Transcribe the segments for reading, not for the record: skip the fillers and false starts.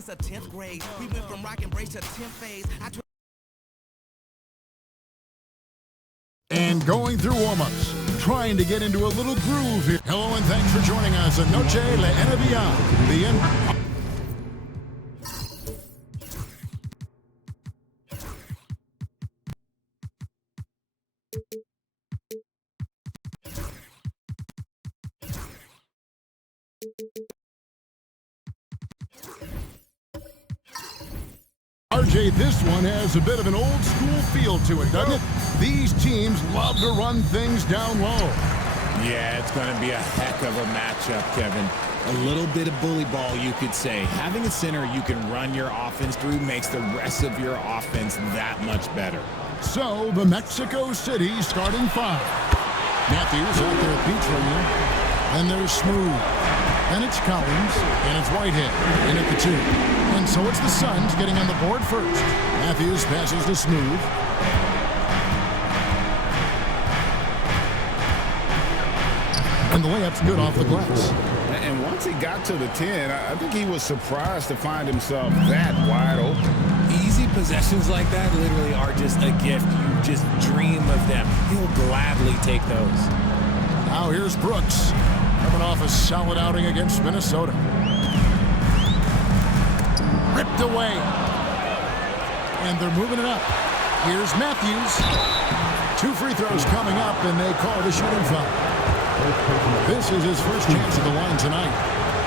since the 10th grade. We went from rock and brace to 10th phase. And going through warm-ups, trying to get into a little groove here. Hello and thanks for joining us at Noche La NBA. The end. RJ, this one has a bit of an old school feel to it, doesn't it? These teams love to run things down low. Yeah, it's going to be a heck of a matchup, Kevin. A little bit of bully ball, you could say. Having a center you can run your offense through makes the rest of your offense that much better. So, the Mexico City starting five. Matthews out there at Beach Room. Then there's Smooth. Then it's Collins. And it's Whitehead in at the 2. And so it's the Suns getting on the board first. Matthews passes to Smooth. And the layup's good off the glass. And once he got to the 10, I think he was surprised to find himself that wide open. Easy possessions like that literally are just a gift. You just dream of them. He'll gladly take those. Now here's Brooks, coming off a solid outing against Minnesota. Ripped away. And they're moving it up. Here's Matthews. 2 free throws coming up, and they call the shooting foul. This is his first chance at the line tonight.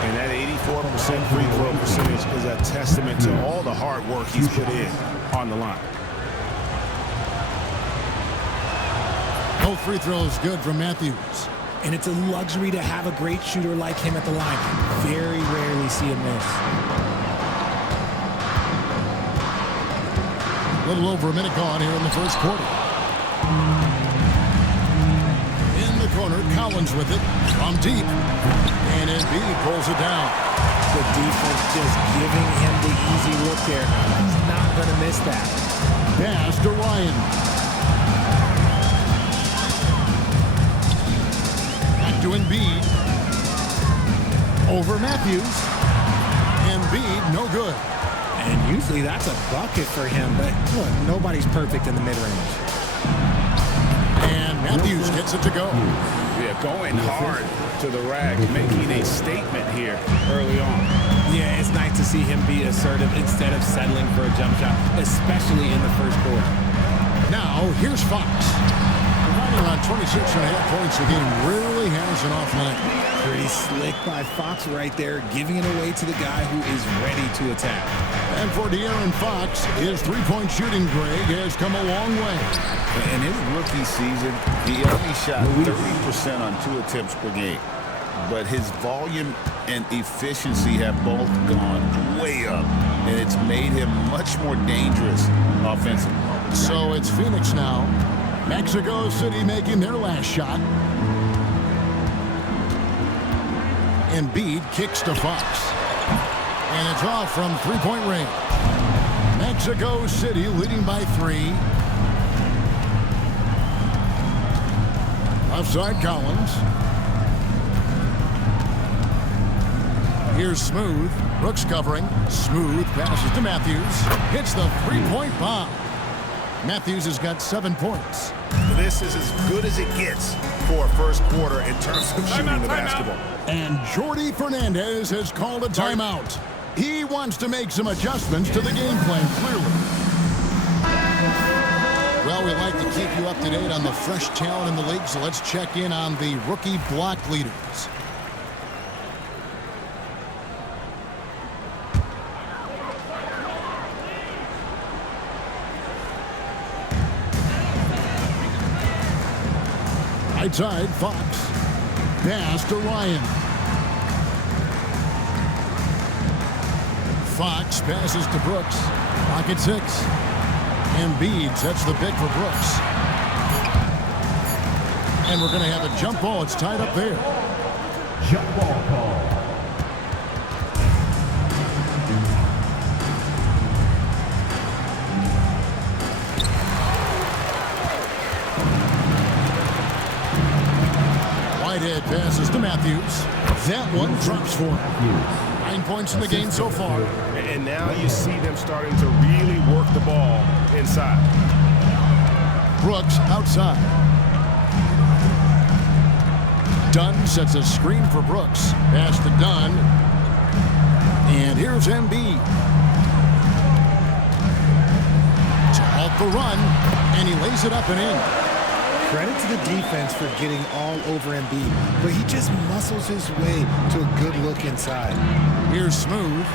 And that 84% free throw percentage is a testament to all the hard work he's put in on the line. Both free throws good from Matthews. And it's a luxury to have a great shooter like him at the line. Very rarely see him miss. A little over a minute gone here in the first quarter. In the corner, Collins with it from deep. And Embiid pulls it down. The defense just giving him the easy look there. He's not going to miss that. Pass to Ryan. Back to Embiid. Over Matthews. Embiid, no good. And usually that's a bucket for him, but look, nobody's perfect in the mid-range. And Matthews gets it to go. Yeah, going hard to the rack, making a statement here early on. Yeah, it's nice to see him be assertive instead of settling for a jump shot, especially in the first quarter. Now, here's Fox. Providing around 26.5 points a game, rarely has an off night. Pretty slick by Fox right there, giving it away to the guy who is ready to attack. And for De'Aaron Fox, his three-point shooting, Greg, has come a long way. In his rookie season, he only shot 30% on 2 attempts per game. But his volume and efficiency have both gone way up, and it's made him much more dangerous offensively. So it's Phoenix now. Mexico City making their last shot. Embiid kicks to Fox. And it's off from three-point range. Mexico City leading by 3. Offside Collins. Here's Smooth. Brooks covering. Smooth passes to Matthews. Hits the three-point bomb. Matthews has got 7 points. This is as good as it gets for a first quarter in terms of shooting the basketball. And Jordi Fernandez has called a timeout. He wants to make some adjustments to the game plan, clearly. Well, we like to keep you up to date on the fresh talent in the league, so let's check in on the rookie block leaders. Right side, Fox. Pass to Ryan. Fox passes to Brooks. Pocket 6. Embiid sets the pick for Brooks. And we're going to have a jump ball. It's tied up there. Jump ball call. Whitehead passes to Matthews. That one drops for him. 9 points in the game so far. And now you see them starting to really work the ball inside. Brooks outside. Dunn sets a screen for Brooks. Pass to Dunn. And here's Embiid. To halt the run, and he lays it up and in. Credit to the defense for getting all over Embiid, but he just muscles his way to a good look inside. Here's Smooth.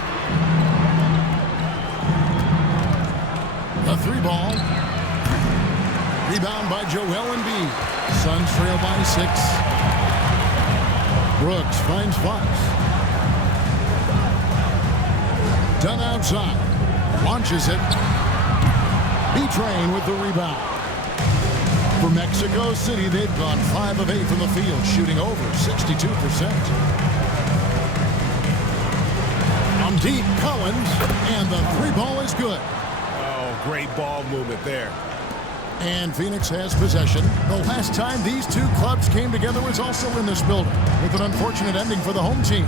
The 3-ball. Rebound by Joel Embiid. Suns trail by 6. Brooks finds Fox. Dunn outside. Launches it. B-Train with the rebound. For Mexico City, they've gone 5 of 8 from the field, shooting over 62%. On deep, Collins, and the 3-ball is good. Oh, great ball movement there. And Phoenix has possession. The last time these two clubs came together was also in this building, with an unfortunate ending for the home team.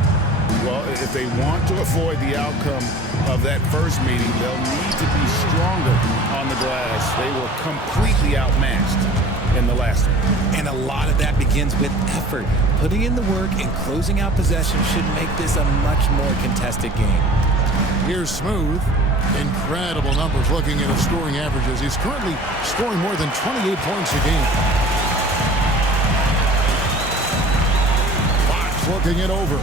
Well, if they want to avoid the outcome of that first meeting, they'll need to be stronger on the glass. They were completely outmatched in the last one. And a lot of that begins with effort. Putting in the work and closing out possession should make this a much more contested game. Here's Smooth. Incredible numbers looking at his scoring averages. He's currently scoring more than 28 points a game. Fox looking it over.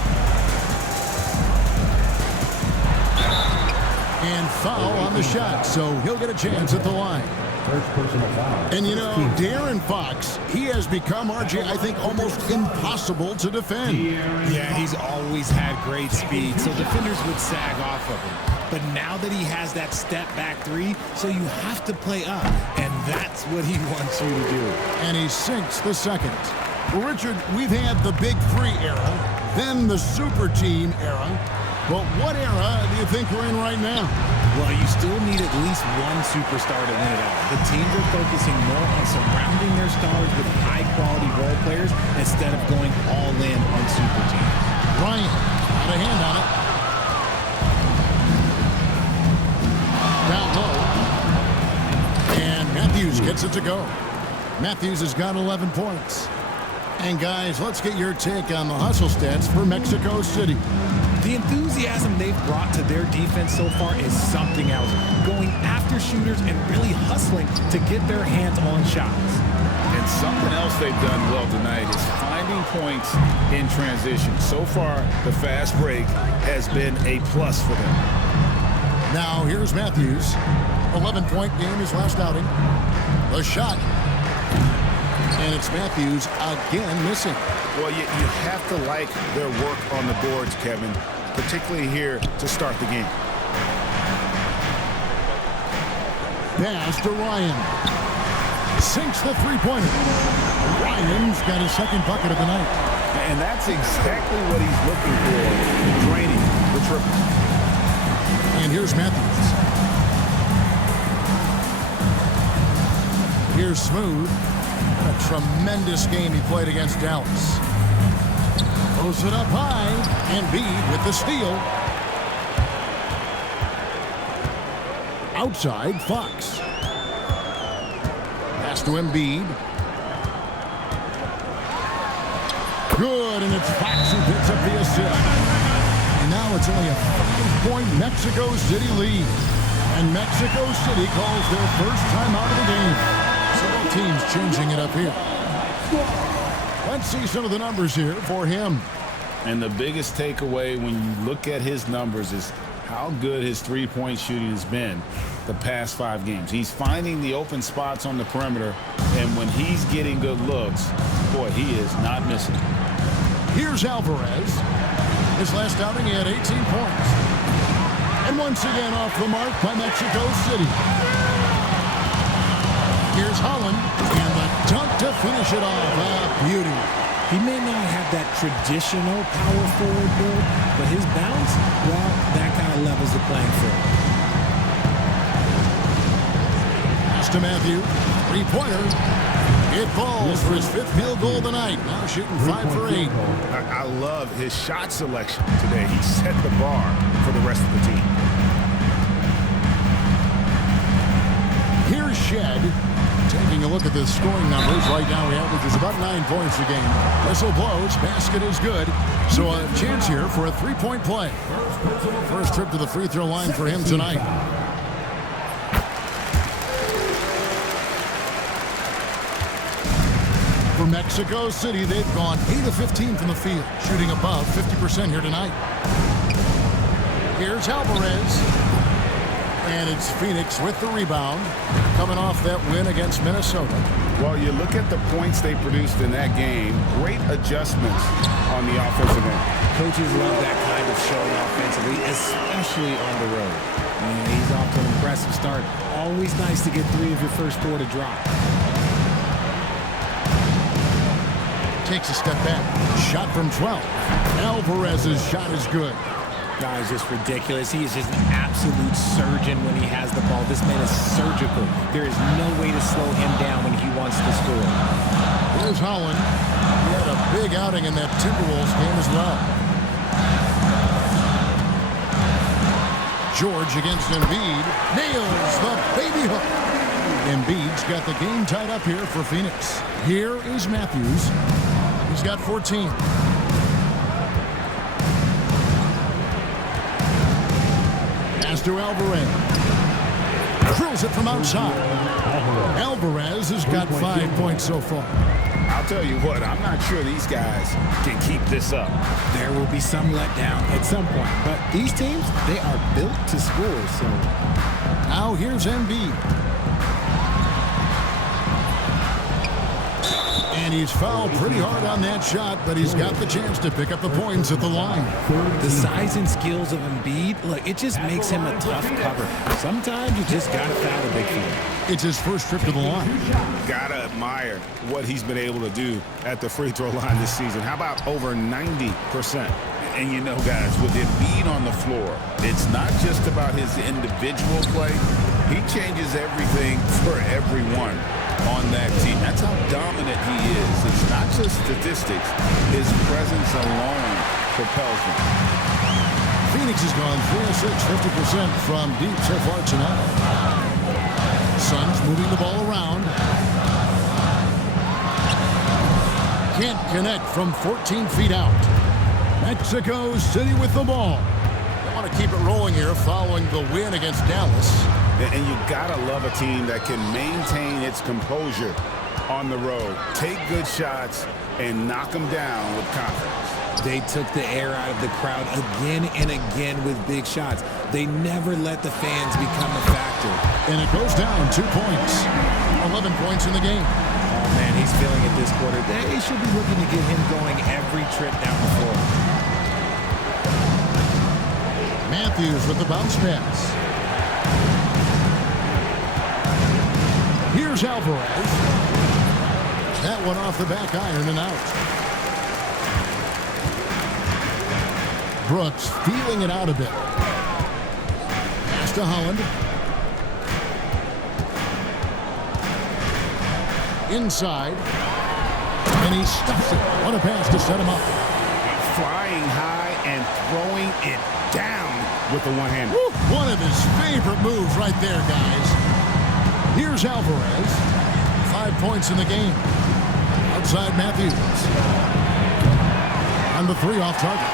And foul on the shot, so he'll get a chance at the line. First personal foul. And you know, De'Aaron Fox, he has become, RJ, I think, almost impossible to defend. Yeah, he's always had great speed, so defenders would sag off of him. But now that he has that step-back 3, so you have to play up, and that's what he wants you to do. And he sinks the second. Well, Richard, we've had the Big 3 era, then the Super Team era. But what era do you think we're in right now? Well, you still need at least one superstar to win it all. The teams are focusing more on surrounding their stars with high-quality role players instead of going all in on super teams. Bryant got a hand on it. Down low. And Matthews gets it to go. Matthews has got 11 points. And guys, let's get your take on the hustle stats for Mexico City. The enthusiasm they've brought to their defense so far is something else. Going after shooters and really hustling to get their hands on shots. And something else they've done well tonight is finding points in transition. So far, the fast break has been a plus for them. Now, here's Matthews. 11-point game his last outing. The shot. And it's Matthews again missing. Well, you have to like their work on the boards, Kevin, particularly here to start the game. Pass to Ryan. Sinks the three-pointer. Ryan's got his second bucket of the night. And that's exactly what he's looking for, draining the triple. And here's Matthews. Here's Smooth. A tremendous game he played against Dallas. Throws it up high. Embiid with the steal. Outside, Fox. Pass to Embiid. Good, and it's Fox who picks up the assist. And now it's only a 5-point Mexico City lead. And Mexico City calls their first time out of the game. Several teams changing it up here. Let's see some of the numbers here for him. And the biggest takeaway when you look at his numbers is how good his three-point shooting has been the past 5 games. He's finding the open spots on the perimeter, and when he's getting good looks, boy, he is not missing. Here's Alvarez. His last outing, he had 18 points. And once again off the mark by Mexico City. Here's Holland, and the dunk to finish it off. Beauty. He may not have that traditional power forward build, but his bounce, well, that kind of levels the playing field. Pass to Matthew. Three-pointer. It falls for his 5th field goal of the night. Now shooting 5 for 8. I love his shot selection today. He set the bar for the rest of the team. Here's Shed. Taking a look at the scoring numbers. Right now he averages about 9 points a game. Whistle blows. Basket is good. So a chance here for a 3-point play. First trip to the free throw line for him tonight. For Mexico City, they've gone 8 of 15 from the field, shooting above 50% here tonight. Here's Alvarez. And it's Phoenix with the rebound, coming off that win against Minnesota. Well, you look at the points they produced in that game, great adjustments on the offensive end. Coaches love that kind of showing offensively, especially on the road. He's off to an impressive start. Always nice to get 3 of your first 4 to drop. Takes a step back. Shot from 12. Alvarez's shot is good. Guy is just ridiculous. He is just an absolute surgeon when he has the ball. This man is surgical. There is no way to slow him down when he wants to score. Here's Holland. He had a big outing in that Timberwolves game as well. George against Embiid. Nails the baby hook. Embiid's got the game tied up here for Phoenix. Here is Matthews. He's got 14. Pass to Alvarez. Drills it from outside. Alvarez has got 5 points so far. I'll tell you what, I'm not sure these guys can keep this up. There will be some letdown at some point, but these teams, they are built to score, so. Now here's Embiid. And he's fouled pretty hard on that shot, but he's got the chance to pick up the points at the line. The size and skills of Embiid, look, it just makes him a tough cover. Sometimes you just got to foul a big fella. It's his first trip to the line. Gotta admire what he's been able to do at the free throw line this season. How about over 90%? And you know, guys, with Embiid on the floor, it's not just about his individual play. He changes everything for everyone on that team. That's how dominant he is. It's not just statistics. His presence alone propels them. Phoenix has gone 3 of 6, 50% from deep so far tonight. Suns moving the ball around. Can't connect from 14 feet out. Mexico City with the ball. They want to keep it rolling here following the win against Dallas. And you gotta love a team that can maintain its composure on the road, take good shots, and knock them down with confidence. They took the air out of the crowd again and again with big shots. They never let the fans become a factor. And it goes down 2 points. 11 points in the game. Oh, man, he's feeling it this quarter. They should be looking to get him going every trip down the floor. Matthews with the bounce pass. Here's Alvarez. That one off the back iron and out. Brooks feeling it out a bit. Pass to Holland. Inside. And he stuffs it. What a pass to set him up. Flying high and throwing it down with the one-hand. One of his favorite moves right there, guys. Here's Alvarez. 5 points in the game. Outside Matthews. On the 3 off target.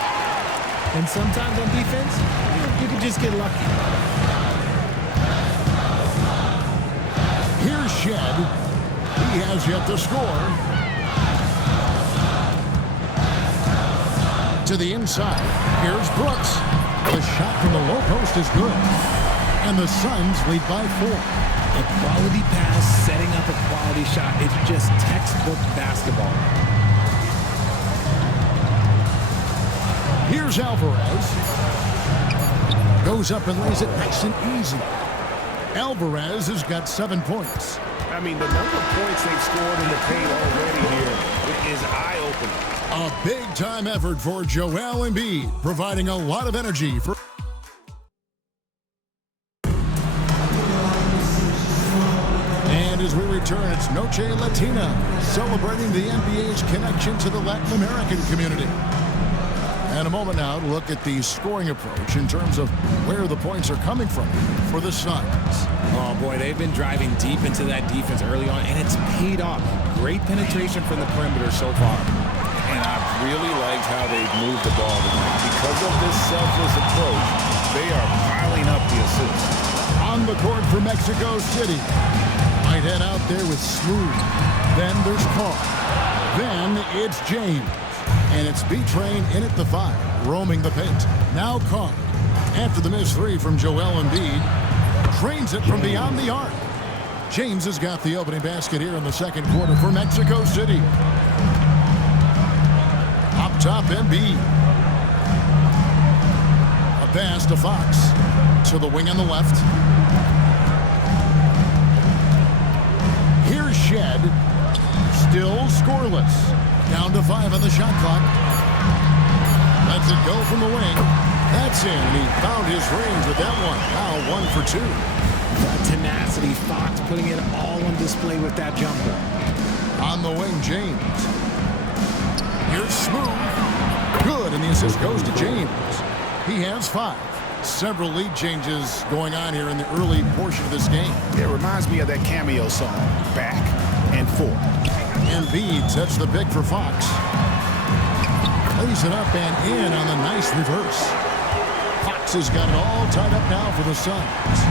And sometimes on defense, you can just get lucky. Here's Shed. He has yet to score. To the inside. Here's Brooks. The shot from the low post is good. And the Suns lead by 4. A quality pass, setting up a quality shot. It's just textbook basketball. Here's Alvarez. Goes up and lays it nice and easy. Alvarez has got 7 points. I mean, the number of points they've scored in the paint already here is eye-opening. A big-time effort for Joel Embiid, providing a lot of energy for... return, it's Noche Latina, celebrating the NBA's connection to the Latin American community. And a moment now to look at the scoring approach in terms of where the points are coming from for the Suns. Oh, boy, they've been driving deep into that defense early on, and it's paid off. Great penetration from the perimeter so far. And I've really liked how they've moved the ball tonight. Because of this selfless approach, they are piling up the assists. On the court for Mexico City. Might head out there with Smooth. Then there's Carr. Then it's James. And it's B-Train in at the 5, roaming the paint. Now Carr. After the missed 3 from Joel Embiid. Trains it from beyond the arc. James has got the opening basket here in the second quarter for Mexico City. Up top, Embiid. A pass to Fox. To the wing on the left. Here's Shed. Still scoreless. Down to 5 on the shot clock. Lets it go from the wing. That's in, and he found his range with that one. Now 1 for 2. That tenacity, Fox putting it all on display with that jumper. On the wing, James. Here's Smooth. Good, and the assist goes to James. He has 5. Several lead changes going on here in the early portion of this game. It reminds me of that cameo song, Back and Forth. Embiid sets the pick for Fox. Lays it up and in on the nice reverse. Fox has got it all tied up now for the Suns.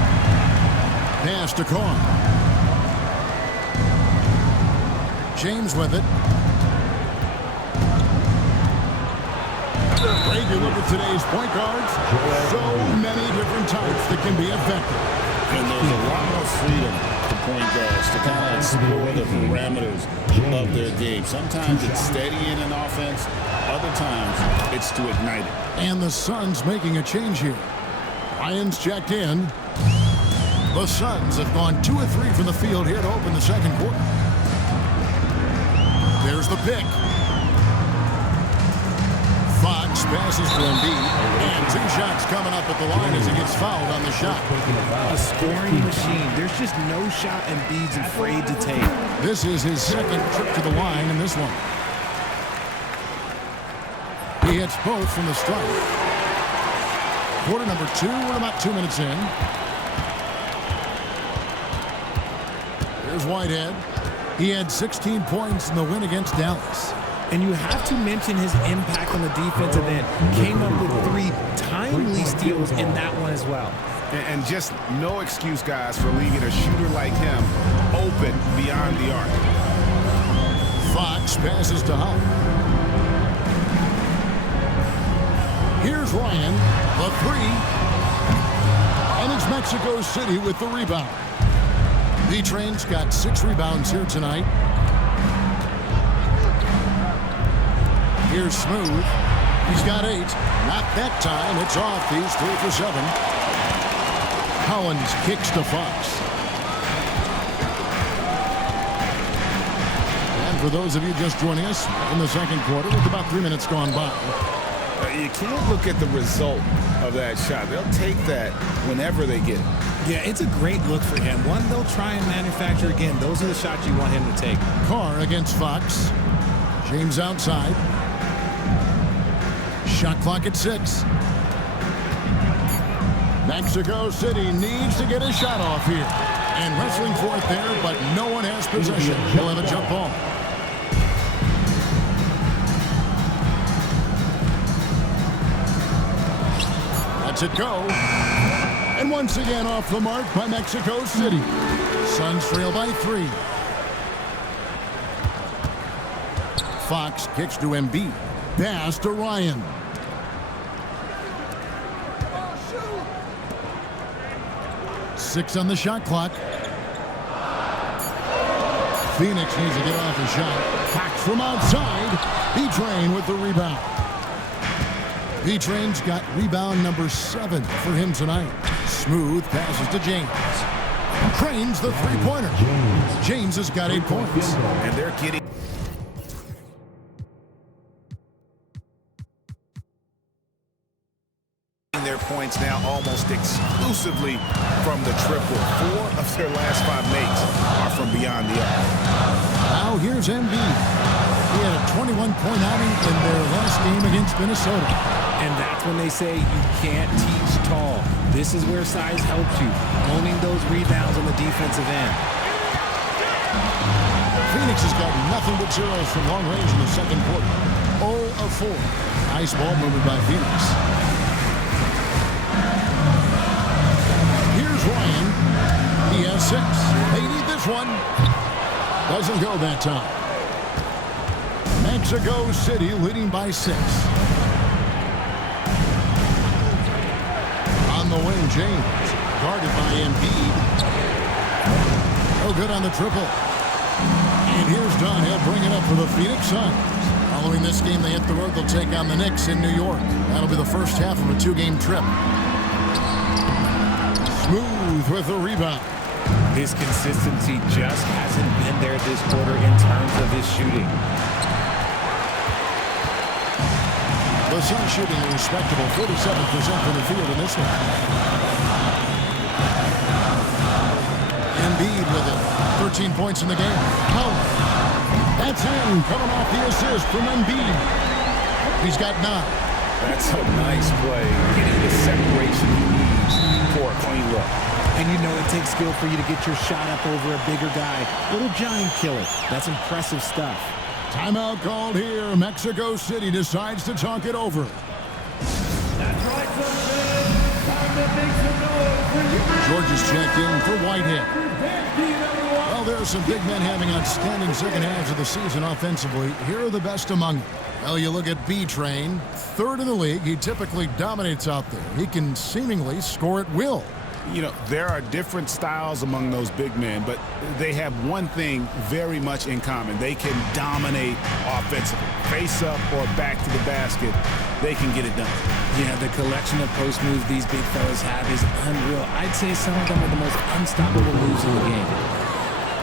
Pass to Carr. James with it. Great, you look at today's point guards. So many different types that can be effective. And there's a lot more freedom to point guards to kind of explore the parameters of their game. Sometimes it's steadying an offense. Other times it's to ignite it. And the Suns making a change here. Ryan's checked in. The Suns have gone 2 of 3 from the field here to open the second quarter. There's the pick. Fox passes to Embiid, and 2 shots coming up at the line as he gets fouled on the shot. A scoring machine. There's just no shot Embiid's afraid to take. This is his second trip to the line in this one. He hits both from the stripe. Quarter number 2, we're about 2 minutes in. Here's Whitehead. He had 16 points in the win against Dallas. And you have to mention his impact on the defensive end. Came up with 3 timely steals in that one as well. And just no excuse, guys, for leaving a shooter like him open beyond the arc. Fox passes to Hull. Here's Ryan, the 3. And it's Mexico City with the rebound. B-Train's got 6 rebounds here tonight. Here's Smooth. He's got 8. Not that time. It's off. He's 3 for 7. Collins kicks to Fox. And for those of you just joining us in the second quarter, with about 3 minutes gone by. You can't look at the result of that shot. They'll take that whenever they get it. Yeah, it's a great look for him. One they'll try and manufacture again. Those are the shots you want him to take. Carr against Fox. James outside. Shot clock at 6. Mexico City needs to get a shot off here. And wrestling for it there, but no one has possession. He'll have a jump ball. Lets it go. And once again off the mark by Mexico City. Suns trail by 3. Fox kicks to Embiid. Pass to Ryan. Six on the shot clock. Phoenix needs to get off the shot. Packed from outside. B-Train with the rebound. B-Train's got rebound number 7 for him tonight. Smooth passes to James. Cranes the three-pointer. James has got 8 points. And they're getting their their points now almost exclusively from the triple. 4 of their last 5 makes are from beyond the arc. Now here's Embiid. He had a 21-point outing in their last game against Minnesota. And that's when they say you can't teach tall. This is where size helps you, owning those rebounds on the defensive end. Phoenix has got nothing but zeros from long range in the second quarter. 0 of 4. Nice ball movement by Phoenix. Here's Ryan. He has 6. They need this one. Doesn't go that time. Mexico City leading by 6. On the wing, James. Guarded by Embiid. No good on the triple. And here's Dunn. He'll bring it up for the Phoenix Suns. Following this game, they hit the road. They'll take on the Knicks in New York. That'll be the first half of a 2-game trip. Smooth with the rebound. His consistency just hasn't been there this quarter in terms of his shooting. The Suns shooting a respectable 47% from the field in this one. Embiid with it. 13 points in the game. Howard. That's in. Coming off the assist from Embiid. He's got 9. That's a nice play. Getting the separation he needs for a clean look. And you know it takes skill for you to get your shot up over a bigger guy. Little giant killer. That's impressive stuff. Timeout called here. Mexico City decides to talk it over. That's right, folks. Time to make some noise for you. George is checked in for Whitehead. Well, there are some big men having outstanding second halves of the season offensively. Here are the best among them. Well, you look at B-Train, 3rd in the league. He typically dominates out there. He can seemingly score at will. You know, there are different styles among those big men, but they have one thing very much in common. They can dominate offensively. Face up or back to the basket, they can get it done. Yeah, the collection of post moves these big fellas have is unreal. I'd say some of them are the most unstoppable moves in the game.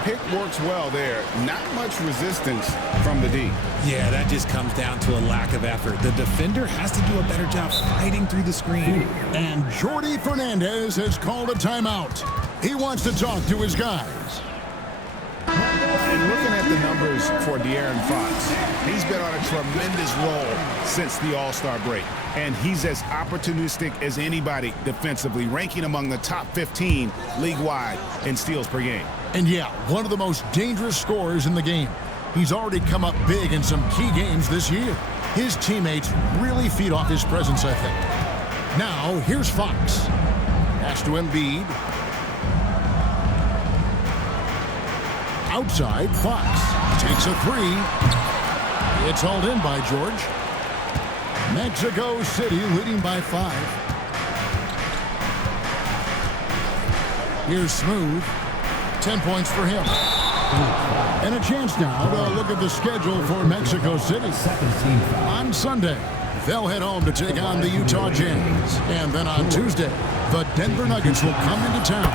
Pick works well there. Not much resistance from the D. Yeah, that just comes down to a lack of effort. The defender has to do a better job fighting through the screen. And Jordi Fernandez has called a timeout. He wants to talk to his guys. And looking at the numbers for De'Aaron Fox, he's been on a tremendous roll since the All-Star break. And he's as opportunistic as anybody defensively, ranking among the top 15 league-wide in steals per game. And yeah, one of the most dangerous scorers in the game. He's already come up big in some key games this year. His teammates really feed off his presence, I think. Now, here's Fox. Pass to Embiid. Outside, Fox takes a 3. It's hauled in by George. Mexico City leading by 5. Here's Smooth. 10 points for him. And a chance now to look at the schedule for Mexico City. On Sunday, they'll head home to take on the Utah Jazz. And then on Tuesday, the Denver Nuggets will come into town.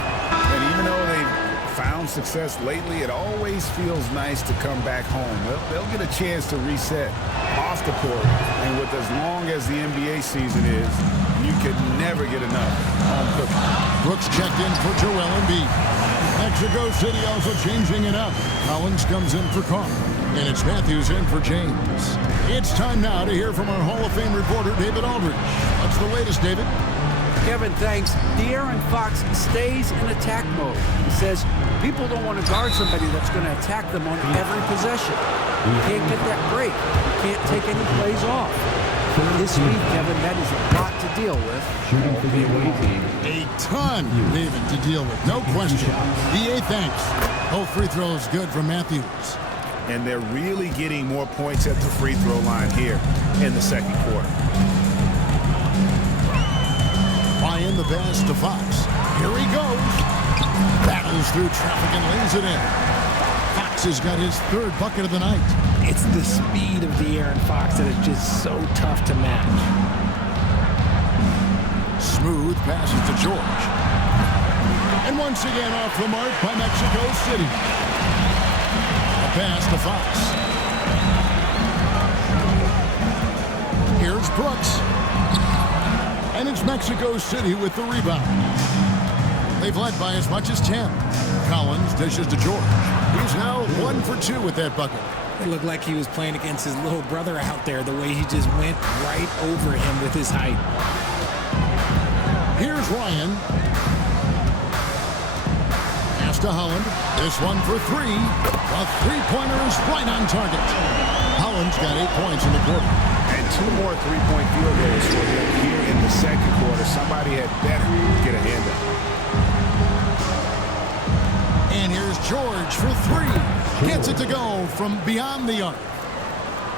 And even though they've found success lately, it always feels nice to come back home. They'll get a chance to reset off the court. And with as long as the NBA season is, you can never get enough home cooking. Brooks checked in for Joel Embiid. Mexico City also changing it up. Collins comes in for Carr. And it's Matthews in for James. It's time now to hear from our Hall of Fame reporter, David Aldridge. What's the latest, David? Kevin, thanks. De'Aaron Fox stays in attack mode. He says people don't want to guard somebody that's going to attack them on every possession. You can't get that break. You can't take any plays off. His speed, Kevin, that is a lot to deal with. Shooting for the away team. A ton, David, to deal with. No question. DA, thanks. Both free throws good from Matthews. And they're really getting more points at the free throw line here in the second quarter. Ryan the pass to Fox. Here he goes. Battles through traffic and lays it in. Fox has got his 3rd bucket of the night. It's the speed of De'Aaron Fox that is just so tough to match. Smooth passes to George. And once again off the mark by Mexico City. A pass to Fox. Here's Brooks. And it's Mexico City with the rebound. They've led by as much as 10. Collins dishes to George. He's now 1 for 2 with that bucket. It looked like he was playing against his little brother out there, the way he just went right over him with his height. Here's Ryan. Pass to Holland. This one for 3. A three-pointer's right on target. Holland's got 8 points in the quarter. And 2 more three-point field goals for him here in the second quarter. Somebody had better get a hand up. And here's George for 3. Gets it to go from beyond the arc.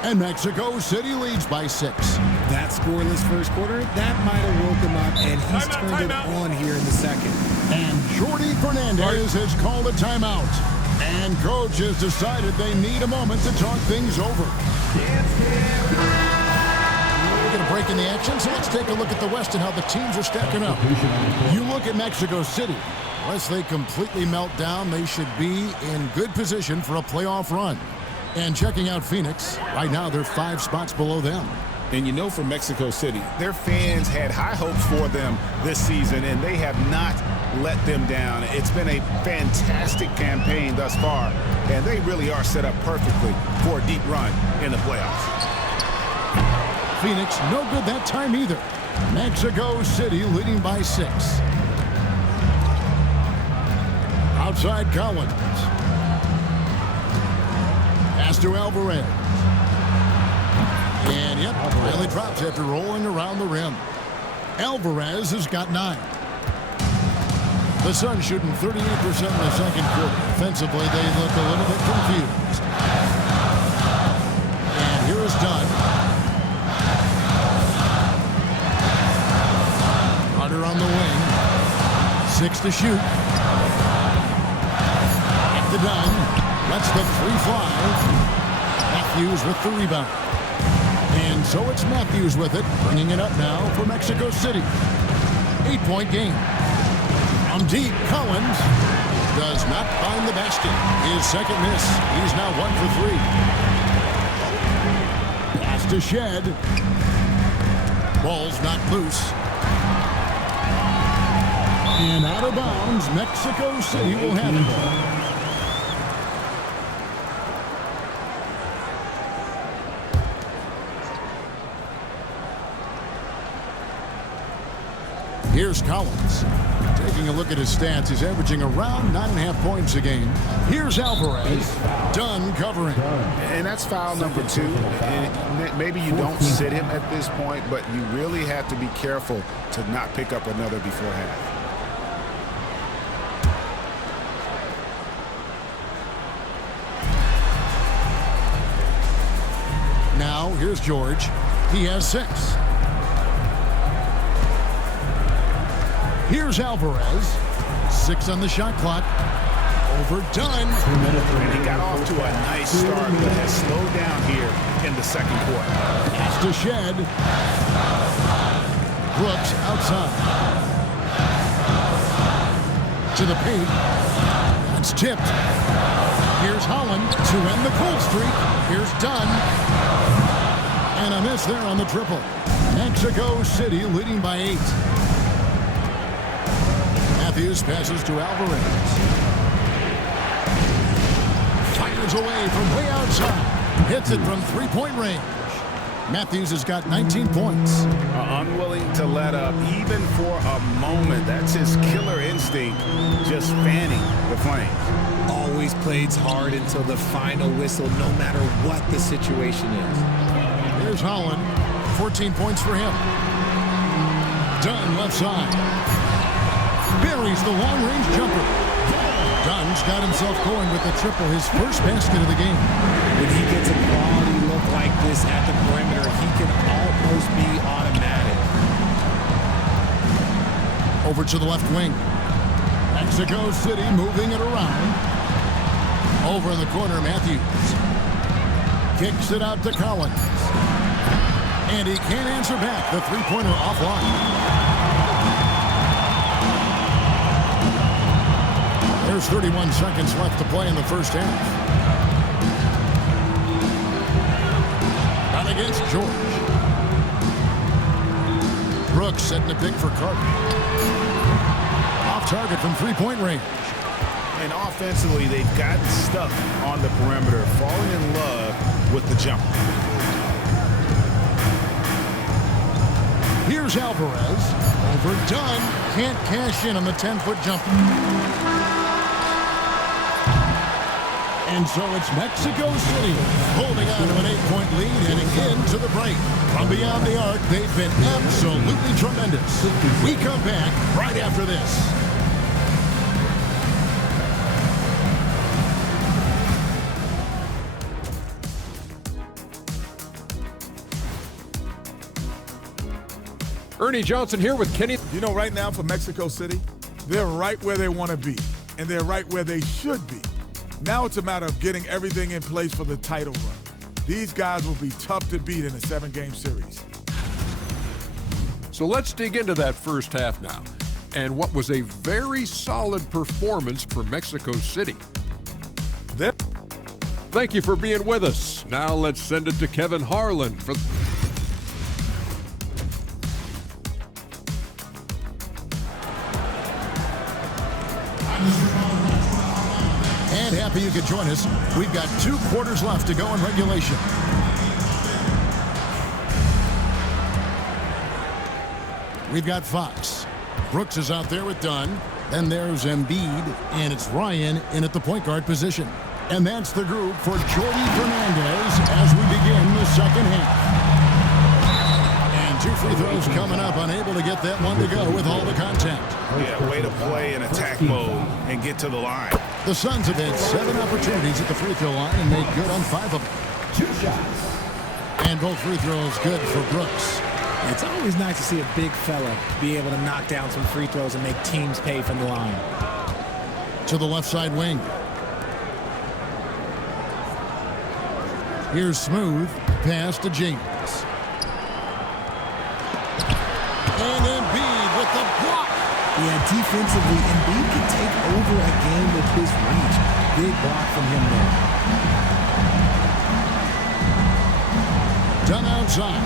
And Mexico City leads by 6. That scoreless first quarter, that might have woke him up, and he's turned it on here in the second. And Jordi Fernandez has called a timeout. And coach has decided they need a moment to talk things over. We're going to break in the action, so let's take a look at the West and how the teams are stacking up. You look at Mexico City. Unless they completely melt down, they should be in good position for a playoff run. And checking out Phoenix, right now they're 5 spots below them. And you know, for Mexico City, their fans had high hopes for them this season, and they have not let them down. It's been a fantastic campaign thus far, and they really are set up perfectly for a deep run in the playoffs. Phoenix, no good that time either. Mexico City leading by 6. Outside Collins. Pass to Alvarez. And yep, finally drops after rolling around the rim. Alvarez has got 9. The Suns shooting 38% in the second quarter. Defensively, they look a little bit confused. And here is Dunn. Carter on the wing. 6 to shoot. Back to Dunn. Lets the 3 fly. Matthews with the rebound. And so it's Matthews with it, bringing it up now for Mexico City. 8-point game. From deep, Collins does not find the basket. His second miss. He's now 1 for 3. Pass to Shed. Ball's not loose. And out of bounds, Mexico City will have it. Here's Collins. Taking a look at his stats, he's averaging around 9.5 points a game. Here's Alvarez. Dunn covering. And that's foul number 2. And maybe you don't sit him at this point, but you really have to be careful to not pick up another before half. Now, here's George. He has 6. Here's Alvarez. 6 on the shot clock. Overdone. And he got off to a nice start, but has slowed down here in the second quarter. Pass to Shed. Brooks outside. To the paint. That's tipped. Here's Holland to end the cold streak. Here's Dunn. And a miss there on the triple. Mexico City leading by 8. Matthews passes to Alvarez. Fires away from way outside. Hits it from 3-point range. Matthews has got 19 points. Unwilling to let up even for a moment. That's his killer instinct, just fanning the flames. Always plays hard until the final whistle, no matter what the situation is. Here's Holland. 14 points for him. Dunn left side. Buries the long-range jumper. Dunn's got himself going with the triple, his first basket of the game. When he gets a quality look like this at the perimeter, he can almost be automatic. Over to the left wing. Mexico City moving it around. Over in the corner, Matthews. Kicks it out to Collins. And he can't answer back. The three-pointer offline. There's 31 seconds left to play in the first half. Out against George. Brooks setting a pick for Carter. Off target from three-point range. And offensively, they've gotten stuck on the perimeter, falling in love with the jumper. Here's Alvarez. Overdone. Can't cash in on the 10-foot jumper. And so it's Mexico City holding on to an 8-point lead heading into the break. From beyond the arc, they've been absolutely tremendous. We come back right after this. Ernie Johnson here with Kenny. You know, right now for Mexico City, they're right where they want to be, and they're right where they should be. Now it's a matter of getting everything in place for the title run. These guys will be tough to beat in a 7-game series. So let's dig into that first half now, and what was a very solid performance for Mexico City. Thank you for being with us. Now let's send it to Kevin Harlan for... And happy you could join us. We've got 2 quarters left to go in regulation. We've got Fox. Brooks is out there with Dunn. Then there's Embiid, and it's Ryan in at the point guard position. And that's the group for Jordi Fernandez as we begin the second half. And 2 free throws coming up, unable to get that one to go with all the contact. Yeah, way to play in attack mode and get to the line. The Suns have had 7 opportunities at the free throw line and made good on 5 of them. 2 shots. And both free throws good for Brooks. It's always nice to see a big fella be able to knock down some free throws and make teams pay from the line. To the left side wing. Here's Smooth. Pass to James. And Embiid with the block. Yeah, defensively, Embiid can take over a game with his reach. Big block from him there. Done outside.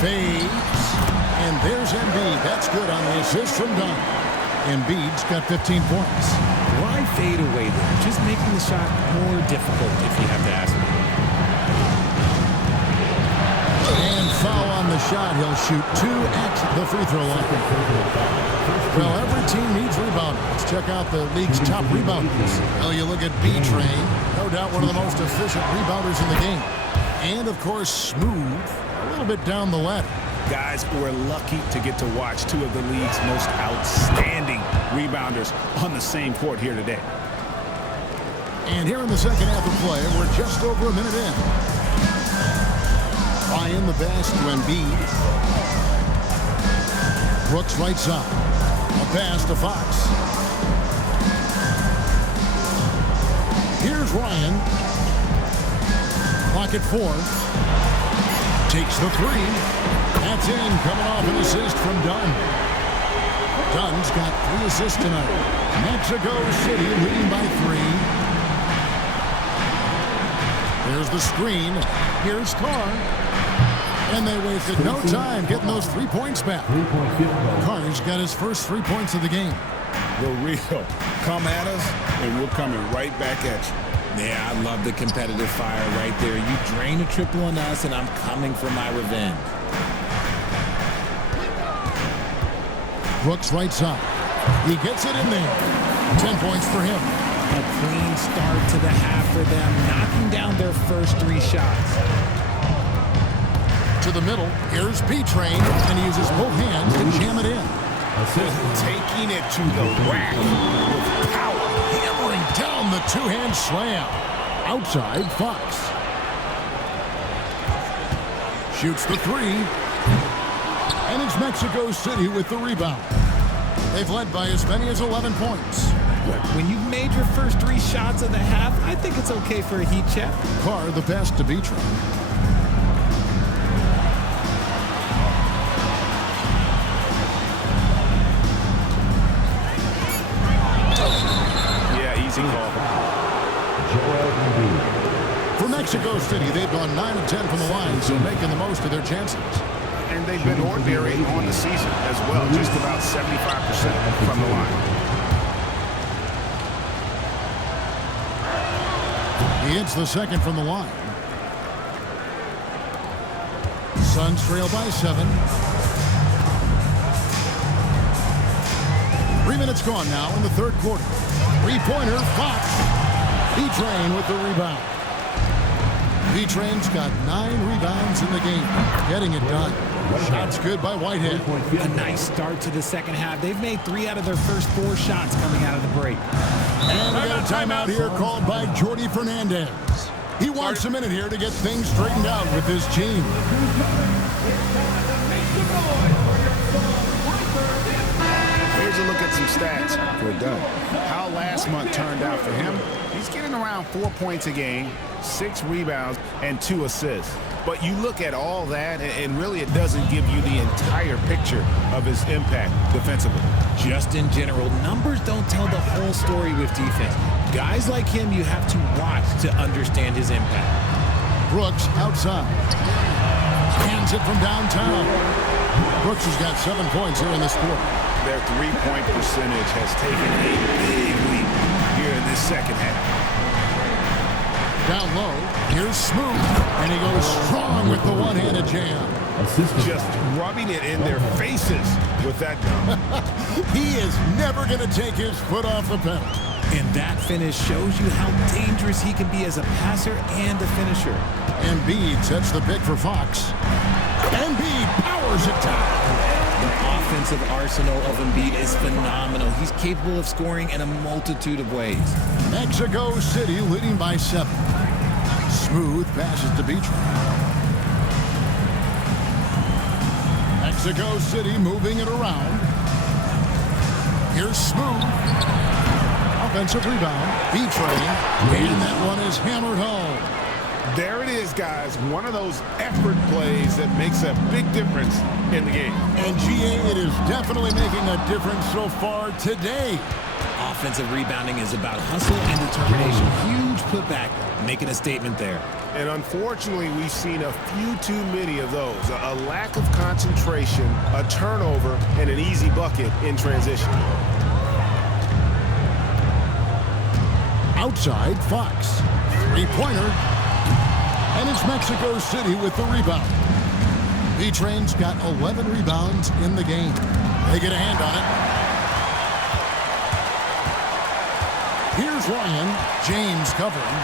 Fades. And there's Embiid. That's good on the assist from Dunn. Embiid's got 15 points. Why fade away there? Just making the shot more difficult, if you have to ask me. And foul on the shot. He'll shoot 2 at the free throw line. Well, every team needs rebounders. Let's check out the league's top rebounders. Well, you look at B-Train, no doubt one of the most efficient rebounders in the game. And, of course, Smooth, a little bit down the ladder. Guys, we're lucky to get to watch 2 of the league's most outstanding rebounders on the same court here today. And here in the second half of play, we're just over a minute in. Ryan the pass to Embiid. Brooks right side. A pass to Fox. Here's Ryan. Clock at 4. Takes the 3. That's in, coming off an assist from Dunn. Dunn's got 3 assists tonight. Mexico City leading by 3. There's the screen. Here's Carr. And they wasted no time getting those 3 points back. Carr's got his first 3 points of the game. The real. Come at us, and we're coming right back at you. Yeah, I love the competitive fire right there. You drain a triple on us, and I'm coming for my revenge. Brooks right side. He gets it in there. 10 points for him. A clean start to the half for them, knocking down their first 3 shots. To the middle, here's B-Train, and he uses both hands to jam it in. Taking it to the rack with power. Hammering down the 2-hand slam. Outside, Fox. Shoots the 3. And it's Mexico City with the rebound. They've led by as many as 11 points. When you've made your first 3 shots of the half, I think it's okay for a heat check. Carr the pass to B-Train. For Mexico City, they've gone 9 of 10 from the line, so making the most of their chances. and they've been ordinary on the season as well, just about 75% from the line. He hits the second from the line. Suns trail by 7. 3 minutes gone now in the third quarter. Three-pointer, Fox. B-Train with the rebound. B-Train's got 9 rebounds in the game, getting it done. Shots good by Whitehead. A nice start to the second half. They've made 3 out of their first 4 shots coming out of the break. And we got a timeout here called by Jordy Fernandez. He wants a minute here to get things straightened out with his team. Here's a look at some stats for Doug. How last month turned out for him. He's getting around 4 points a game, 6 rebounds, and 2 assists. But you look at all that, and really it doesn't give you the entire picture of his impact defensively. Just in general, numbers don't tell the whole story with defense. Guys like him, you have to watch to understand his impact. Brooks outside. Hands it from downtown. Brooks has got 7 points here in this quarter. Their three-point percentage has taken a big leap here in this second half. Down low, here's Smooth, and he goes strong with the one-handed jam. Just rubbing it in their faces with that dunk. He is never going to take his foot off the pedal. And that finish shows you how dangerous he can be as a passer and a finisher. Embiid sets the pick for Fox. Embiid powers it down. The offensive arsenal of Embiid is phenomenal. He's capable of scoring in a multitude of ways. Mexico City leading by 7. Smooth passes to B-Train. Mexico City moving it around. Here's Smooth. Offensive rebound. B-Train. And that one is hammered home. There it is, guys. One of those effort plays that makes a big difference in the game. And GA, it is definitely making a difference so far today. Offensive rebounding is about hustle and determination. Huge putback, making a statement there. And unfortunately, we've seen a few too many of those. A lack of concentration, a turnover, and an easy bucket in transition. Outside, Fox. Three-pointer. And it's Mexico City with the rebound. B-Train's got 11 rebounds in the game. They get a hand on it. Here's Ryan. James covering.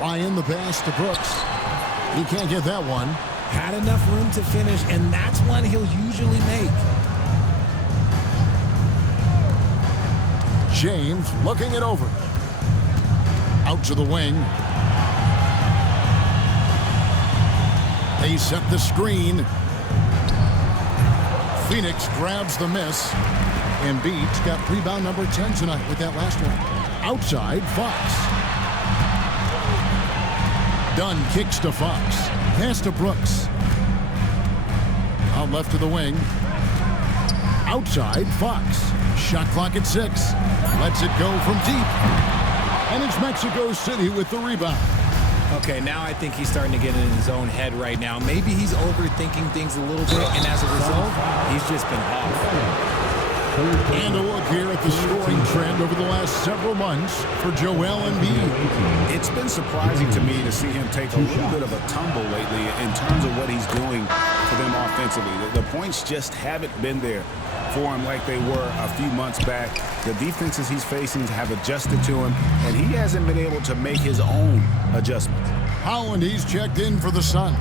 Ryan the pass to Brooks. He can't get that one. Had enough room to finish, and that's one he'll usually make. James looking it over. Out to the wing. They set the screen. Phoenix grabs the miss. Embiid's got rebound number 10 tonight with that last one. Outside, Fox. Dunn kicks to Fox. Pass to Brooks. Out left to the wing. Outside, Fox. Shot clock at 6. Lets it go from deep. And it's Mexico City with the rebound. Okay, now I think he's starting to get in his own head right now. Maybe he's overthinking things a little bit, and as a result, he's just been off. And a look here at the scoring trend over the last several months for Joel Embiid. It's been surprising to me to see him take a little bit of a tumble lately in terms of what he's doing for them offensively. The points just haven't been there for him like they were a few months back. The defenses he's facing have adjusted to him, and he hasn't been able to make his own adjustments. Holland, he's checked in for the Suns.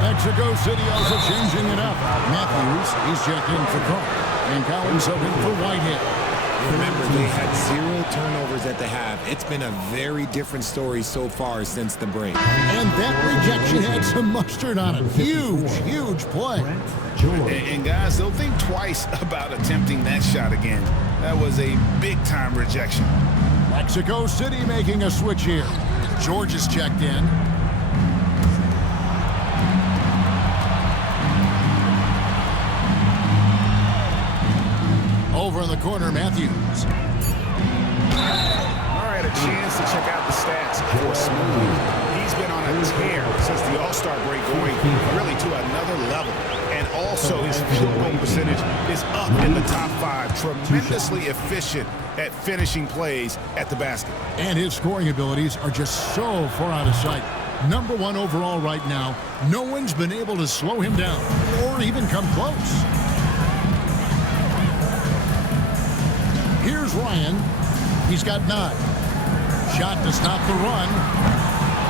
Mexico City also changing it up. Matthews, he's checked in for Carl. And Collins subbing for Whitehead. Remember, they had 0 turnovers at the half. It's been a very different story so far since the break. And that rejection had some mustard on it. Huge, huge play. And guys, they'll think twice about attempting that shot again. That was a big-time rejection. Mexico City making a switch here. George is checked in. Over in the corner, Matthews. All right, a chance to check out the stats for Smooth. tear since the All-Star break, going really to another level. And also his field goal percentage is up in the top 5. Tremendously efficient at finishing plays at the basket. And his scoring abilities are just so far out of sight. Number 1 overall right now. No one's been able to slow him down or even come close. Here's Ryan. He's got 9. Shot to stop the run.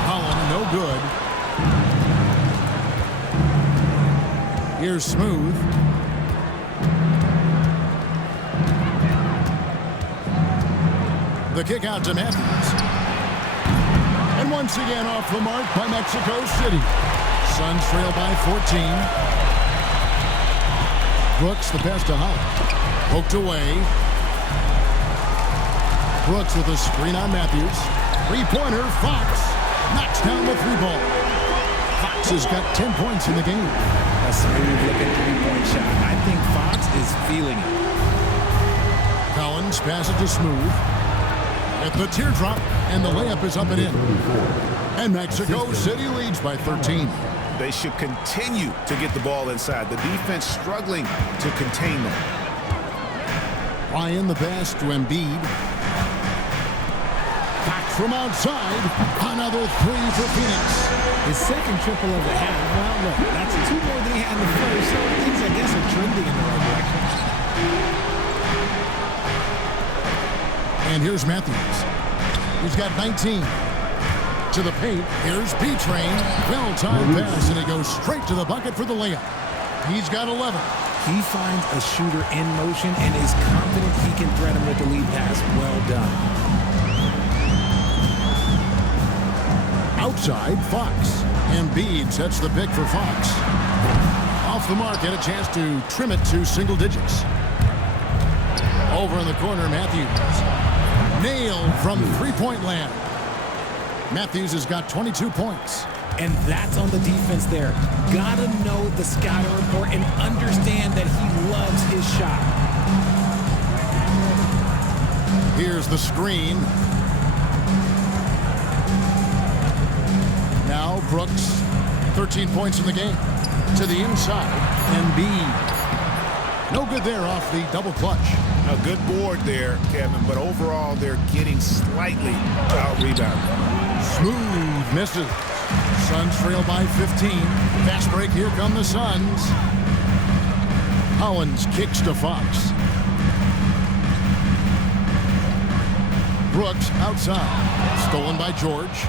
Holland, no good. Here's Smooth. The kick out to Matthews. And once again off the mark by Mexico City. Suns trail by 14. Brooks the pass to Holland. Poked away. Brooks with a screen on Matthews. Three-pointer, Fox knocks down the 3-ball. Fox has got 10 points in the game. A smooth-looking 3-point shot. I think Fox is feeling it. Collins passes to Smooth. At the teardrop, and the layup is up and in. And Mexico City leads by 13. They should continue to get the ball inside. The defense struggling to contain them. Ryan the pass to Embiid. Back from outside. Another 3 for Phoenix. His second triple of the half. Well, look, that's 2 more than he had in the first. So things, I guess, are trending in the right direction. And here's Matthews. He's got 19. To the paint. Here's B-Train. Well-timed pass, and he goes straight to the bucket for the layup. He's got 11. He finds a shooter in motion and is confident he can threat him with the lead pass. Well done. Outside, Fox. Embiid sets the pick for Fox. Off the mark, and a chance to trim it to single digits. Over in the corner, Matthews. Nailed from 3-point land. Matthews has got 22 points. And that's on the defense there. Gotta know the scouting report and understand that he loves his shot. Here's the screen. Now Brooks, 13 points in the game. To the inside, Embiid. No good there off the double clutch. A good board there, Kevin, but overall they're getting slightly out-rebounded. Smooth misses. Suns trail by 15. Fast break, here come the Suns. Collins kicks to Fox. Brooks outside. Stolen by George.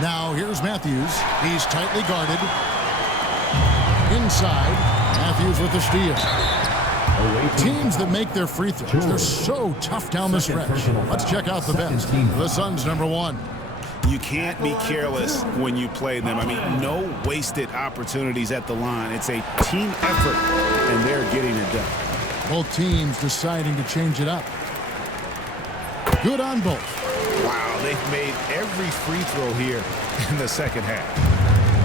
Now here's Matthews. He's tightly guarded. Inside, Matthews with the steal. Teams that make their free throws, they're so tough down the stretch. Let's check out the best. The Suns, number 1. You can't be careless when you play them. I mean, no wasted opportunities at the line. It's a team effort, and they're getting it done. Both teams deciding to change it up. Good on both. Wow, they've made every free throw here in the second half.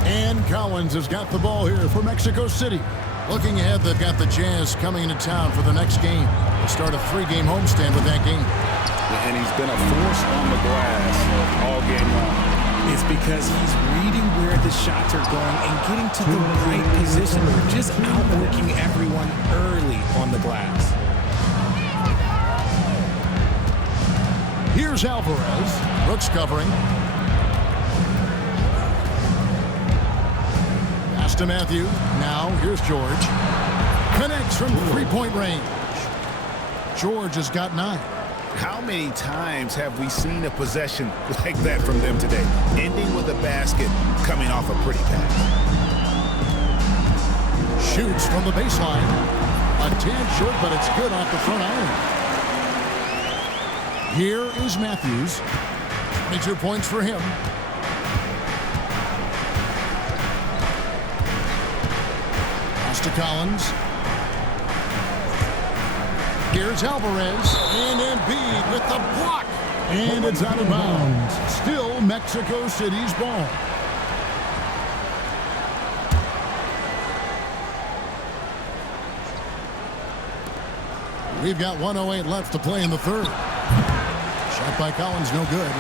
And Collins has got the ball here for Mexico City. Looking ahead, they've got the Jazz coming into town for the next game. They'll start a 3-game homestand with that game. And he's been a force on the glass all game long. It's because he's reading where the shots are going and getting to the right position. Just outworking everyone early on the glass. Here's Alvarez. Brooks covering. Pass to Matthew. Now here's George. Connects from 3-point range. George has got 9. How many times have we seen a possession like that from them today? Ending with a basket, coming off a pretty pass. Shoots from the baseline. A tad short, but it's good off the front iron. Here is Matthews. 22 points for him. Pass to Collins. Here's Alvarez, and Embiid with the block. And it's out of bounds. Still Mexico City's ball. We've got 1:08 left to play in the third. Shot by Collins, no good.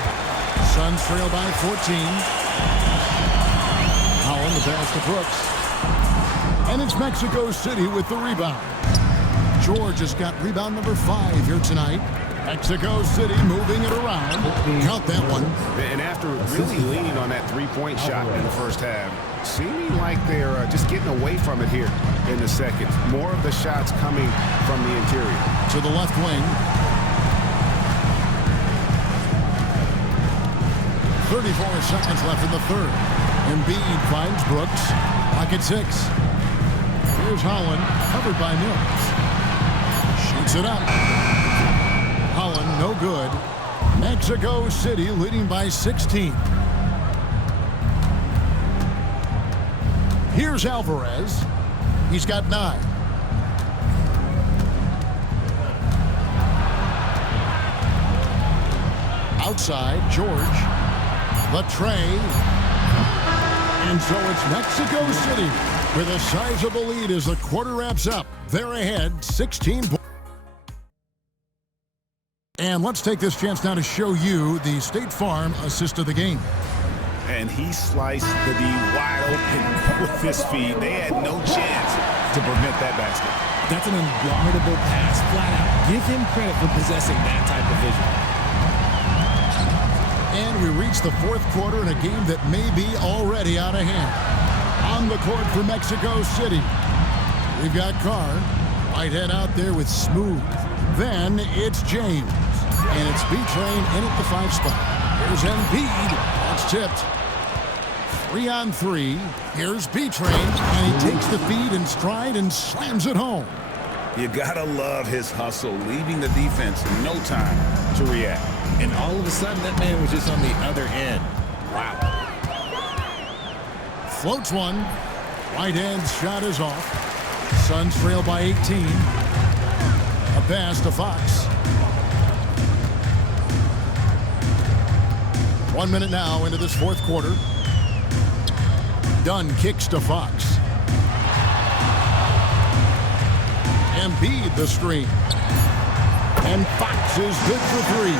Suns trail by 14. Holland, the pass to Brooks. And it's Mexico City with the rebound. George has got rebound number 5 here tonight. Mexico City moving it around. Count that one. And after really leaning on that three-point shot in the first half, seeming like they're just getting away from it here in the second. More of the shots coming from the interior. To the left wing. 34 seconds left in the third. Embiid finds Brooks. Pocket 6. Here's Holland, covered by Mills. Shoots it up. Holland, no good. Mexico City leading by 16. Here's Alvarez. He's got 9. Outside, George. The tray. And so it's Mexico City with a sizable lead as the quarter wraps up. They're ahead, 16 points. And let's take this chance now to show you the State Farm assist of the game. And he sliced the D wide open with his feet. They had no chance to prevent that basket. That's an unguardable pass, flat out. Give him credit for possessing that type of vision. And we reach the fourth quarter in a game that may be already out of hand. On the court for Mexico City, we've got Carr. Whitehead out there with Smooth. Then it's James. And it's B-Train in at the 5 spot. Here's Embiid. That's tipped. 3-on-3. Here's B-Train. And he takes the feed in stride and slams it home. You gotta love his hustle, leaving the defense no time to react. And all of a sudden, that man was just on the other end. Wow. Floats one. Whitehead's shot is off. Suns trail by 18. A pass to Fox. 1 minute now into this fourth quarter. Dunn kicks to Fox. Embiid the screen. And Fox is good for 3.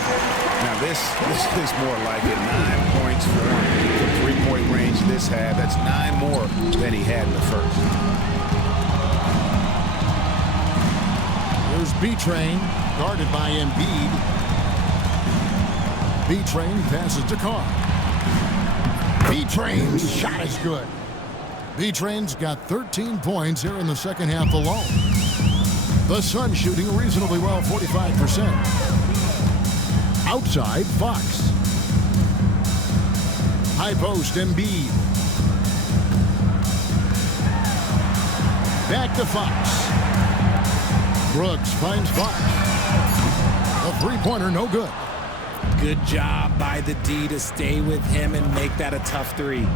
Now this is more like it. 9 points for the three-point range this half. That's 9 more than he had in the first. Here's B-Train, guarded by Embiid. B-Train passes to Carr. B-Train's shot is good. B-Train's got 13 points here in the second half alone. The Suns shooting reasonably well, 45%. Outside, Fox. High post, Embiid. Back to Fox. Brooks finds Fox. A three-pointer, no good. Good job by the D to stay with him and make that a tough 3.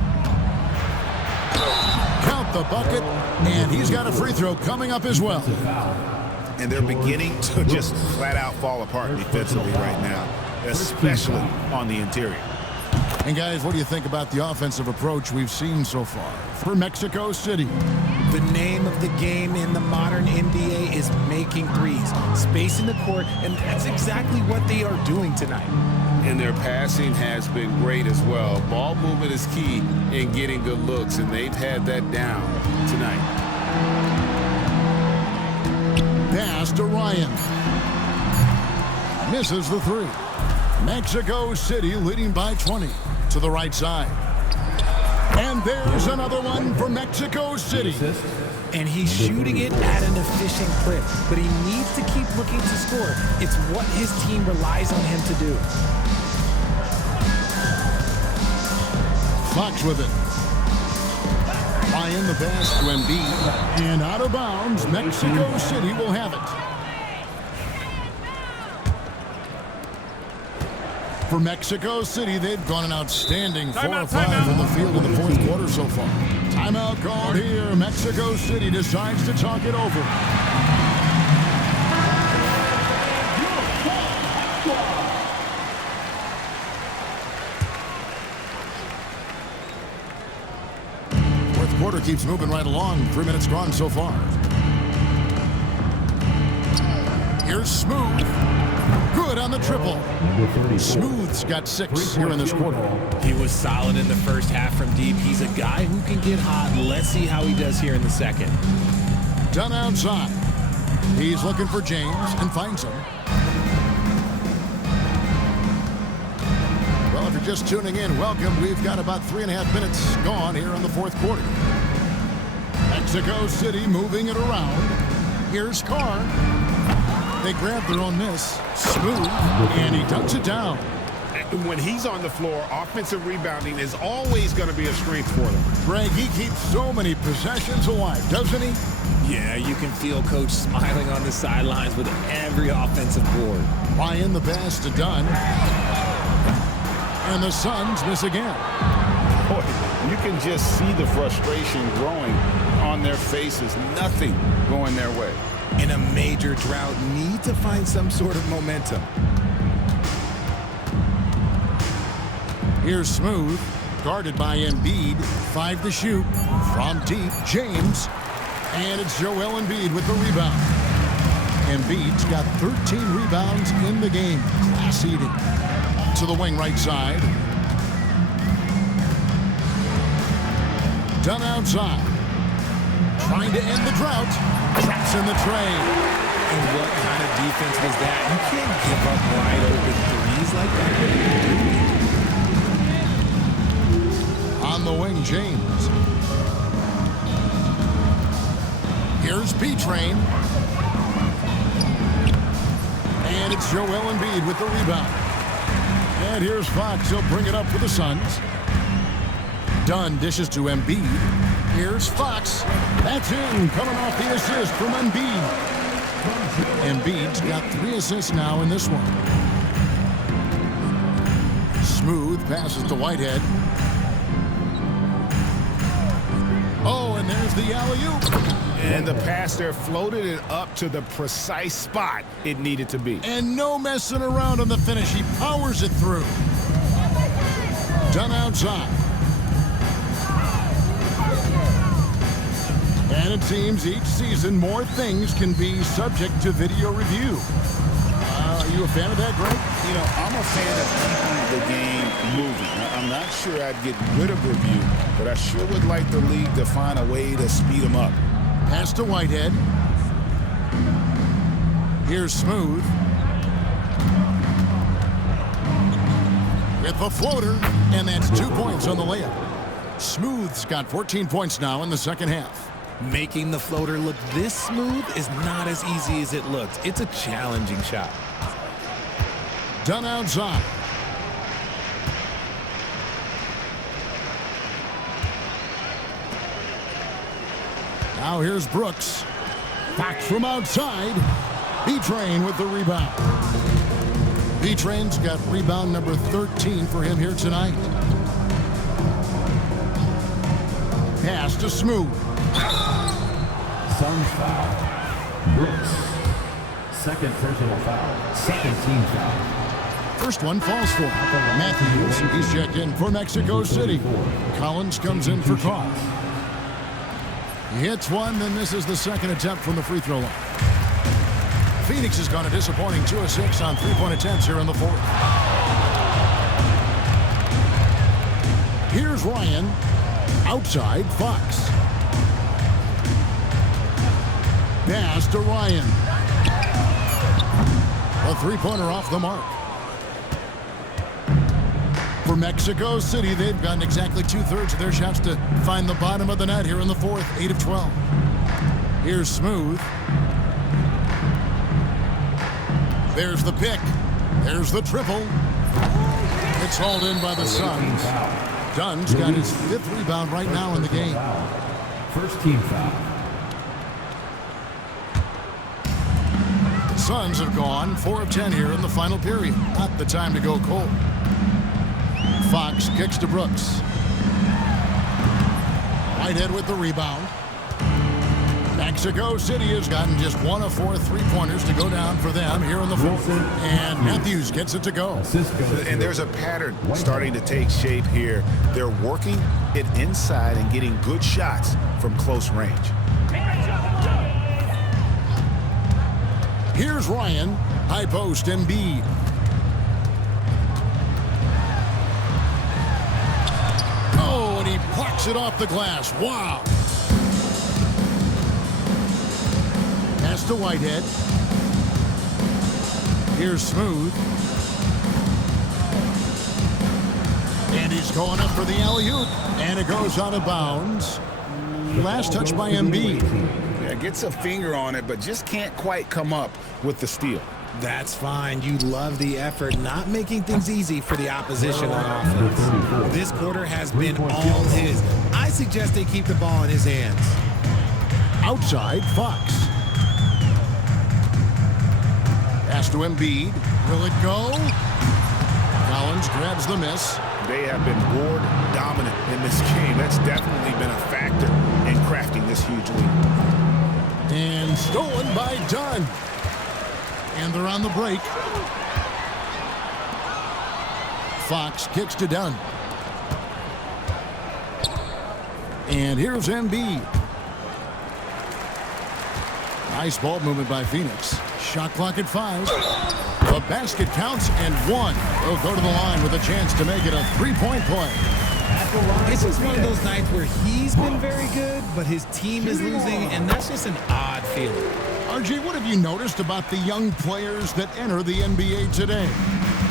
Count the bucket, and he's got a free throw coming up as well. And they're beginning to just flat out fall apart defensively right now, especially on the interior. And guys, what do you think about the offensive approach we've seen so far for Mexico City? The name of the game in the modern NBA is making threes, spacing the court, and that's exactly what they are doing tonight. And their passing has been great as well. Ball movement is key in getting good looks, and they've had that down tonight. Pass to Ryan. Misses the 3. Mexico City leading by 20 to the right side. And there's another one for Mexico City. And he's shooting it at an efficient clip, but he needs to keep looking to score. It's what his team relies on him to do. Fox with it. Ryan the pass to Embiid. And out of bounds, Mexico City will have it. For Mexico City, they've gone an outstanding 4 of 5 from the field in the fourth quarter so far. Timeout called here. Mexico City decides to talk it over. Fourth quarter keeps moving right along. 3 minutes gone so far. Here's Smooth. Good on the triple. Smooth's got 6 here in this quarter. He was solid in the first half from deep. He's a guy who can get hot. Let's see how he does here in the second. Done outside. He's looking for James and finds him. Well, if you're just tuning in, welcome. We've got about 3.5 minutes gone here in the fourth quarter. Mexico City moving it around. Here's Carr. They grab their own miss. Smooth, and he dunks it down. When he's on the floor, offensive rebounding is always going to be a strength for them. Greg, he keeps so many possessions alive, doesn't he? Yeah, you can feel Coach smiling on the sidelines with every offensive board. Ryan the pass to Dunn. And the Suns miss again. Boy, you can just see the frustration growing on their faces. Nothing going their way. In a major drought, need to find some sort of momentum. Here's Smooth, guarded by Embiid. 5 to shoot from deep. James, and it's Joel Embiid with the rebound. Embiid's got 13 rebounds in the game. Class eating. To the wing right side. Done outside. Trying to end the drought. Traps in the tray. And what kind of defense was that? You can't give up wide open threes like that. On the wing, James. Here's P-Train. And it's Joel Embiid with the rebound. And here's Fox. He'll bring it up for the Suns. Dunn dishes to Embiid. Here's Fox. That's in. Coming off the assist from Embiid. Embiid's got 3 assists now in this one. Smooth passes to Whitehead. Oh, and there's the alley-oop. And the pass there floated it up to the precise spot it needed to be. And no messing around on the finish. He powers it through. Done outside. And it seems each season more things can be subject to video review. Are you a fan of that, Greg? You know, I'm a fan of keeping the game moving. I'm not sure I'd get rid of review, but I sure would like the league to find a way to speed them up. Pass to Whitehead. Here's Smooth. With the floater, and that's 2 points on the layup. Smooth's got 14 points now in the second half. Making the floater look this smooth is not as easy as it looks. It's a challenging shot. Done outside. Now here's Brooks. Back from outside. B-Train with the rebound. B-Train's got rebound number 13 for him here tonight. Pass to Smooth. Suns foul. Brooks. Second personal foul. Second team foul. First one falls for Matthews. He's checked in for Mexico City. Collins comes in for Carr. He hits one, then misses the second attempt from the free throw line. Phoenix has gone a disappointing 2 of 6 on 3-point attempts here in the fourth. Here's Ryan. Outside, Fox. Pass to Ryan. A 3-pointer off the mark. For Mexico City, they've gotten exactly 2/3 of their shots to find the bottom of the net here in the fourth, 8 of 12. Here's Smooth. There's the pick. There's the triple. It's hauled in by the Suns. Dunn's got his 5th rebound right now in the game. First team foul. The Suns have gone 4 of 10 here in the final period. Not the time to go cold. Fox kicks to Brooks. Whitehead with the rebound. Mexico City has gotten just 1 of 4 3-pointers to go down for them here in the fourth. And Matthews gets it to go. And there's a pattern starting to take shape here. They're working it inside and getting good shots from close range. Here's Ryan. High post, Embiid. Oh, and he plucks it off the glass. Wow. Pass to Whitehead. Here's Smooth. And he's going up for the alley-oop. And it goes out of bounds. Last touch by Embiid. Yeah, gets a finger on it, but just can't quite come up with the steal. That's fine. You love the effort, not making things easy for the opposition on offense. This quarter has been all his. I suggest they keep the ball in his hands. Outside, Fox. Pass to Embiid. Will it go? Collins grabs the miss. They have been board dominant in this game. That's definitely been a factor in crafting this huge lead. And stolen by Dunn. And they're on the break. Fox kicks to Dunn. And here's Embiid. Nice ball movement by Phoenix. Shot clock at 5. The basket counts and 1. They'll go to the line with a chance to make it a 3-point play. This is one of those nights where he's been very good, but his team is losing, and that's just an odd feeling. RJ, what have you noticed about the young players that enter the NBA today?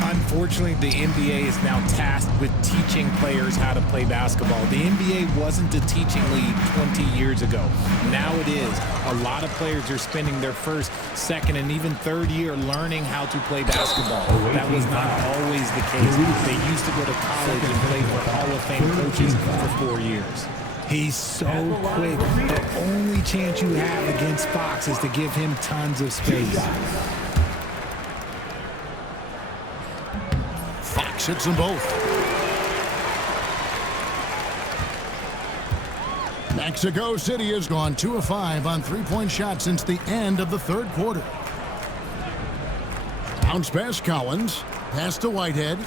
Unfortunately, the NBA is now tasked with teaching players how to play basketball. The NBA wasn't a teaching league 20 years ago. Now it is. A lot of players are spending their first, second, and even third year learning how to play basketball. That was not always the case. They used to go to college and play for Hall of Fame coaches for 4 years. He's so quick. The only chance you have against Fox is to give him tons of space. Fox hits them both. Mexico City has gone 2 of 5 on three-point shots since the end of the third quarter. Bounce pass Collins. Pass to Whitehead.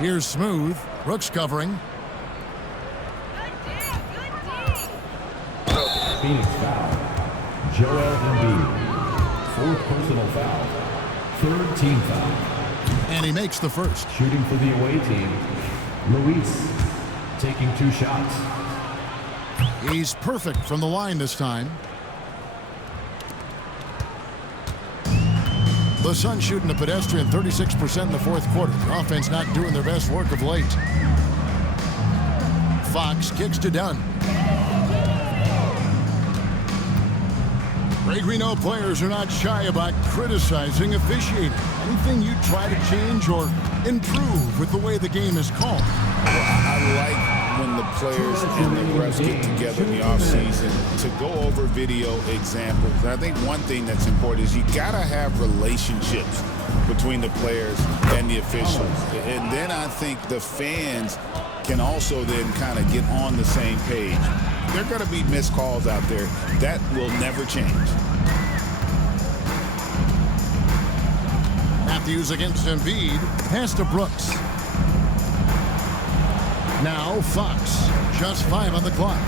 Here's Smooth. Brooks covering. Phoenix foul. Joel Embiid. 4th personal foul. 3rd team foul. And he makes the first. Shooting for the away team, Luis taking 2 shots. He's perfect from the line this time. The Suns shooting a pedestrian 36% in the fourth quarter. The offense not doing their best work of late. Fox kicks to Dunn. Greg, we know players are not shy about criticizing officiating. Anything you try to change or improve with the way the game is called? Well, I like when the players and the refs get together in the offseason to go over video examples. I think one thing that's important is you got to have relationships between the players and the officials. And then I think the fans can also then kind of get on the same page. There are going to be missed calls out there. That will never change. Matthews against Embiid. Pass to Brooks. Now Fox. Just 5 on the clock.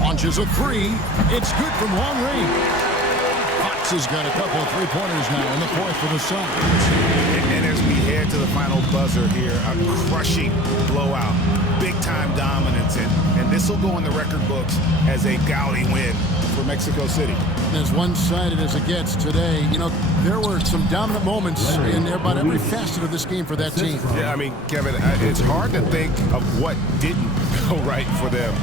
Launches a 3. It's good from long range. Fox has got a couple of three-pointers now in the fourth for the Suns. And as we head to the final buzzer here, a crushing blowout. Big-time dominance. And this will go in the record books as a gaudy win for Mexico City. As one-sided as it gets today, you know, there were some dominant moments in about every facet of this game for that team. Yeah, I mean, Kevin, it's hard to think of what didn't go right for them.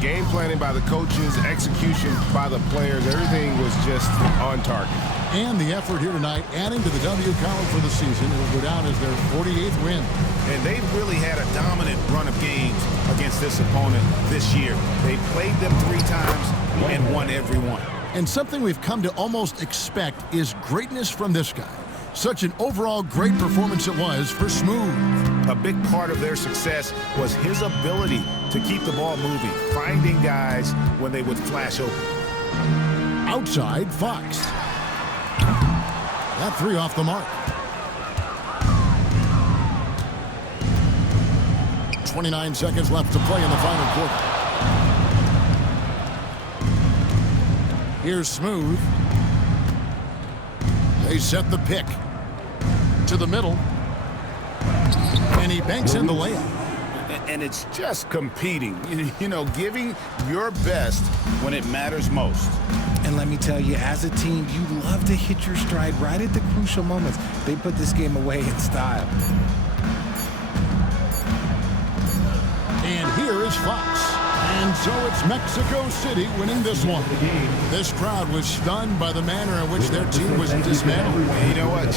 Game planning by the coaches, execution by the players, everything was just on target. And the effort here tonight, adding to the W column for the season, it will go down as their 48th win. And they've really had a dominant run of games against this opponent this year. They played them 3 times and won every one. And something we've come to almost expect is greatness from this guy. Such an overall great performance it was for Smooth. A big part of their success was his ability to keep the ball moving, finding guys when they would flash open. Outside, Fox. That 3 off the mark. 29 seconds left to play in the final quarter. Here's Smooth. They set the pick to the middle. And he banks in the layup. And it's just competing, you know, giving your best when it matters most. And let me tell you, as a team, you love to hit your stride right at the crucial moments. They put this game away in style. And here is Fox. And so it's Mexico City winning this one. This crowd was stunned by the manner in which their team was dismantled. You know what?